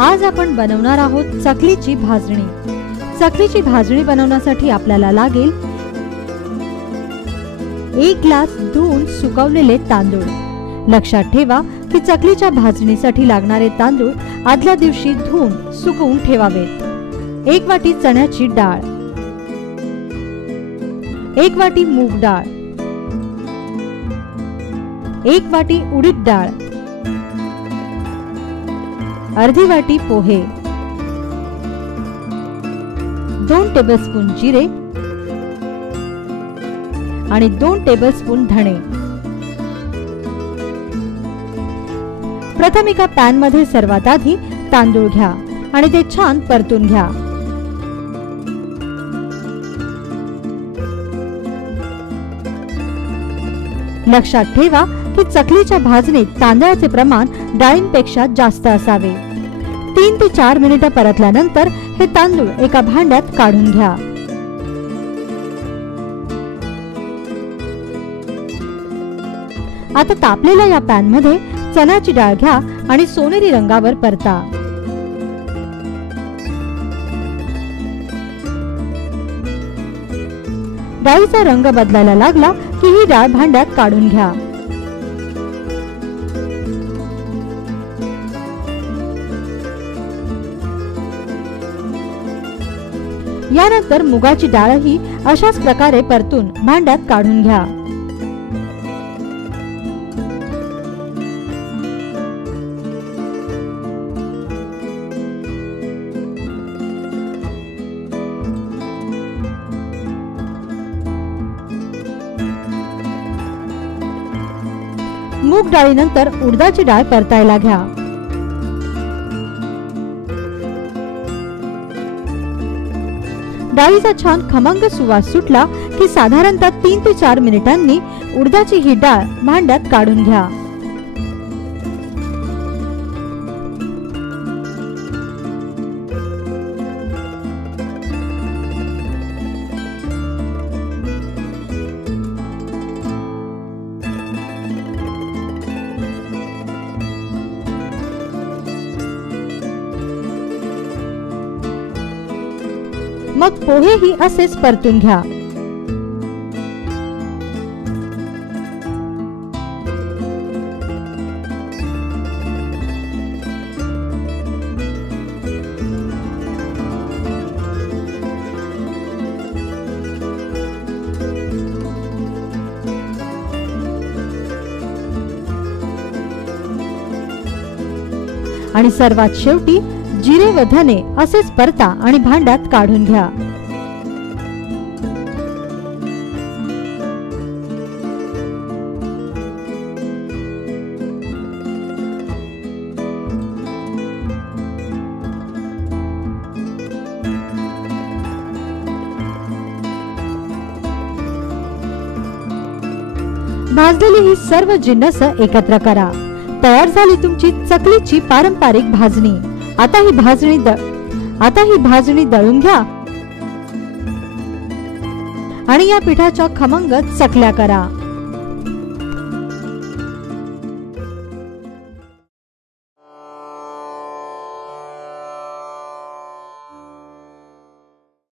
आज आपण बनवणार आहोत चकलीची भाजणी। चकलीची भाजणी बनवण्यासाठी आपल्याला लागेल 1 ग्लास धुवून सुकवलेले तांदूळ। लक्षात ठेवा की चकलीच्या भाजणीसाठी लागणारे तांदूळ आदल्या दिवशी धुवून सुकवून ठेवावेत। 1 वाटी चण्याची डाळ, 1 वाटी मूग डाळ, 1 वाटी उडीद डाळ, अर्धी वाटी पोहे, 2 टेबलस्पून जिरे आणि 2 टेबलस्पून धणे। प्रथम एका पॅन मध्ये सर्वात आधी तांदूळ घ्या आणि ते छान परतून घ्या। लक्षात ठेवा की चकलीच्या भाजणीत तांदळाचे प्रमाण डाळींपेक्षा जास्त असावे। 3 ते 4 मिनिटे परतल्यानंतर हे तांदूळ एका भांड्यात काढून घ्या। आता तापलेल्या या पॅन मध्ये चण्याची डाळ घ्या आणि सोनेरी रंगावर परता। डाळीचा रंग बदलायला लागला की ही डाळ भांड्यात काढून घ्या। यानंतर मुगाची डाळही अशाच प्रकारे परतून भांड्यात काढून घ्या। मूग डाळीनंतर उडदाची डाळ परतायला घ्या। डाळीचा छान खमंग सुवास सुटला की साधारणतः 3 ते 4 मिनिटांनी उडदाची ही डाळ भांड्यात काढून घ्या। मग पोहेही असेच परतून घ्या। आणि सर्वात शेवटी जिरे व धने असेच परता आणि भांड्यात काढून घ्या। भाजलेली ही सर्व जिन्नस एकत्र करा। तयार झाली तुमची चकलीची पारंपरिक भाजणी। आता ही भाजणी दळून घ्या आणि या पिठाच्या खमंग चकल्या करा।